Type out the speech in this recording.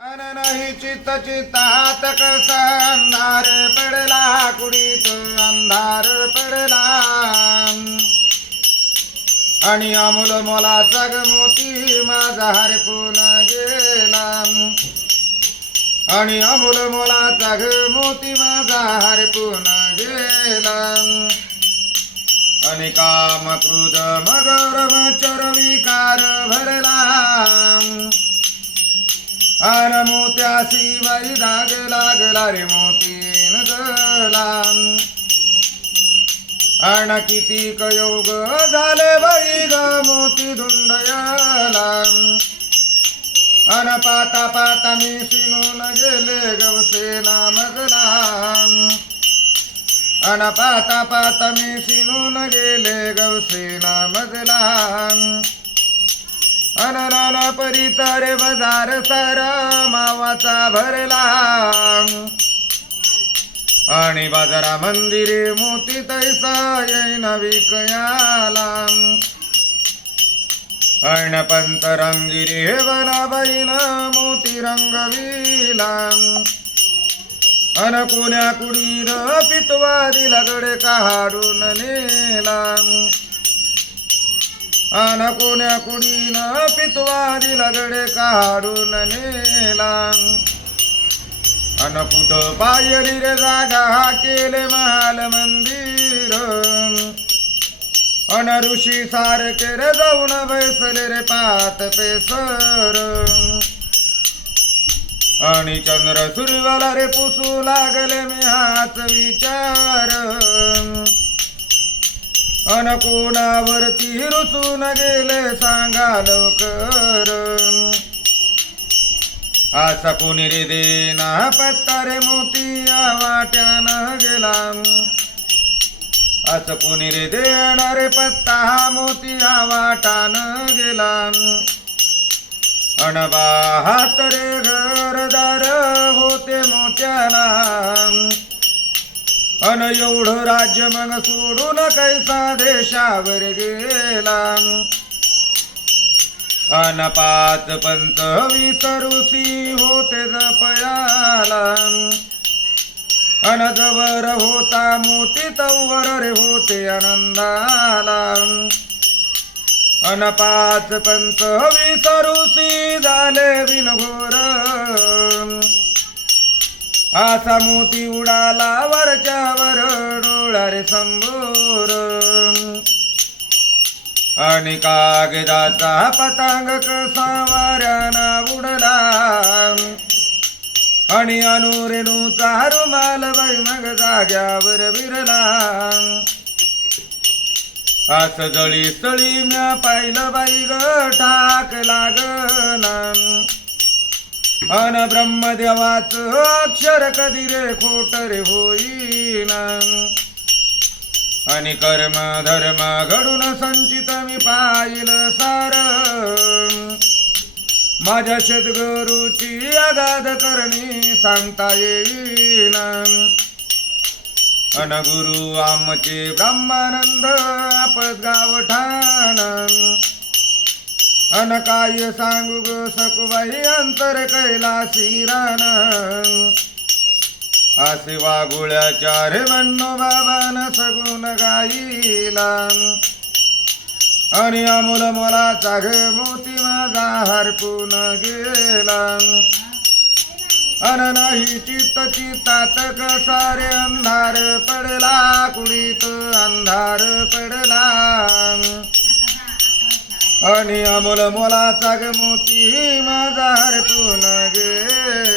अन नाही चित्त चित्तात कसा अंधार पडला कुडीत अंधार पडला. आणि अमूल मोला सग मोती माझा हरपून गेला. आणि अमूल मोला सग मोती माझा हरपून गेला. आणि काम क्रुद मगर मचर आन मोत्यासी बाई दाग लागला रे मोती गला. अन किती कयोग झाले बाई ग मोती धुंडयाला. अन पाता पाता मी सिनून गेले गवसे नामगला. अन पाता पाता मी सिनून गेले गवसे नामगला. अनरान परितारे बाजार सारा मावाचा भरला. आणि बाजारा मंदिरे मोती तैसा येईन विकयाला. अण पंतरंगिरी बनाबाईन मोती रंगविला. अन कुण्या कुडीर पितवारी लगडे काढून नेला. अन कोण्या कुडीन पितवारी लगडे काढून नेला. अन कुठ पायरी रे जागा केले महाल मंदिर. अन ऋषी सारखे रे जाऊन बैसले रे पात पेसर. आणि चंद्र सूर्यवाला रे पुसू लागले मी हाच विचार. अन कोणावरती रुसून गेले सांगा लवकर. असा कोणी रे देना पत्ता रे मोती वाट्यानं गेला. असं कोणी रे देणार रे पत्ता हा मोती हा वाटानं गेला. अनबाहात रे घरदार होते मोत्याला. अन एवढं राज्य मग सोडून कैसा देशावर गेला? अन पाच पंच वीस ऋषी होते जपयाला. अन जवर होता मोती तवर रे होते आनंदाला. अन पाच पंच वीस ऋषी झाले बिनघोर. असा मोती उडाला वरच्या वर डोळा रे संभोर आणि कागदाचा पतंग कसा वाऱ्याना उडला आणि अनुरेणूचा रुमाल बाई मग जाग्यावर विरला. अस जळी सळी म्या पाहिलं बाई ग ठाक लागना. अन ब्रह्मदेवाच अक्षर कधी रे खोट रे होईना. आणि कर्म धर्म घडून संचित मी पाहिलं सार. माझ्या शेतगरुची अगाध करणी सांगता येईन. अन गुरु आमचे ब्रह्मानंद आपत गावठाण अन काय सांगू ग सकुबाई अंतर कैलासी रान. असे वागुळ्याच्या रे म्हणो बाबान सगुण गाईला. आणि अमोल मोलाचा घ मोती माझा हरपून गेला. अन नाही चित्त चित्तात सारे अंधार पडला कुडीत अंधार पडला. आणि अमोल मोलाचा ग मोती माझा हरपून गेला.